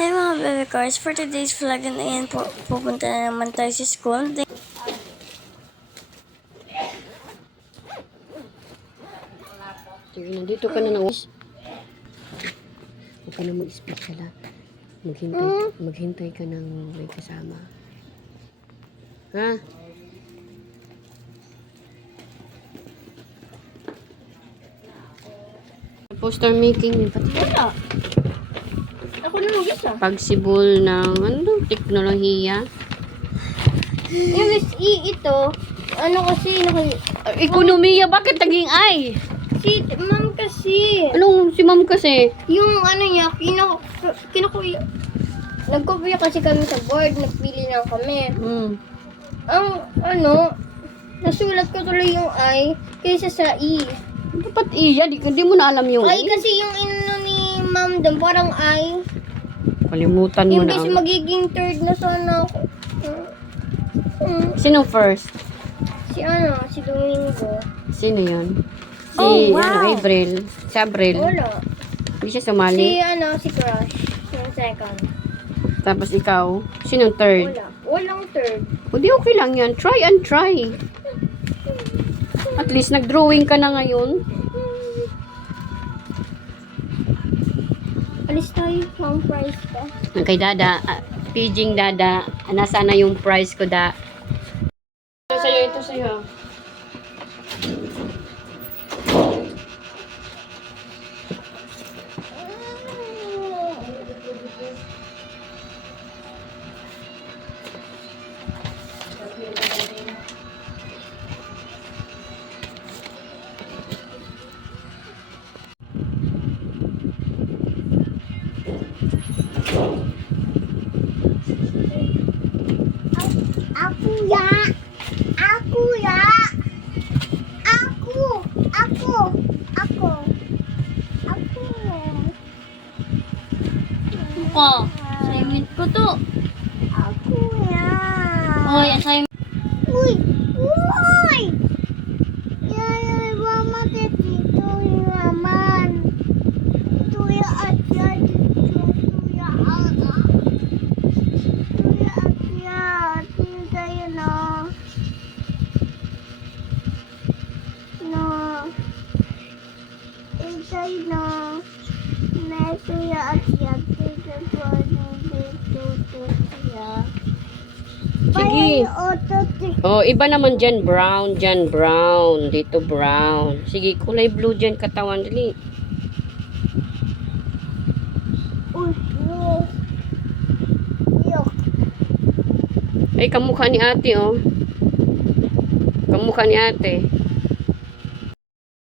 Hey mga baby cars, for today's vlog na yan, pupunta na naman tayo sa school. Sige, nandito ka na ng huwag ka na mag-speak sala. Maghintay ka ng may kasama. Ha? Poster making, pati Wala. Ako na mag-isa. pagsibol ng teknolohiya. Ito, ano kasi, Ekonomiya, bakit naging ay? si ma'am kasi, Anong si ma'am kasi? yung ano niya, kinukuya. Nagkukuya kasi kami sa board, nagpili lang kami. Ang nasulat ko tuloy yung I kaysa sa E. Dapat iya, di mo na alam yung I kasi yung inano ni ma'am doon, parang I. Kalimutan mo Yung na. kasi magiging third na sana ako. Sinong first? Si Domingo. Sino yun? Si, Oh, wow. April. Si April. Wala. Hindi siya sumali. Si Crush. Yung second. Tapos ikaw, sinong third? Wala. Walang third. O di okay lang yan. Try and try. At least nag-drawing ka na ngayon. Alis tayo ng prize pa. Kay Dada, paging Dada, nasaan na yung prize ko, Da? Ito sa'yo. Aku ya. Aku ya. Aku. Muka. Assignment ko to. Aku ya. Hoy, assignment. Uy. Ya, mama dito naman. Ito ya aja dito ya aga. Sige. Oh, iba naman dyan, brown. Dyan, brown. Dito, brown. Sige, kulay blue dyan, katawan. Dali. Ay, kamukha ni ate, oh. Kamukha ni ate.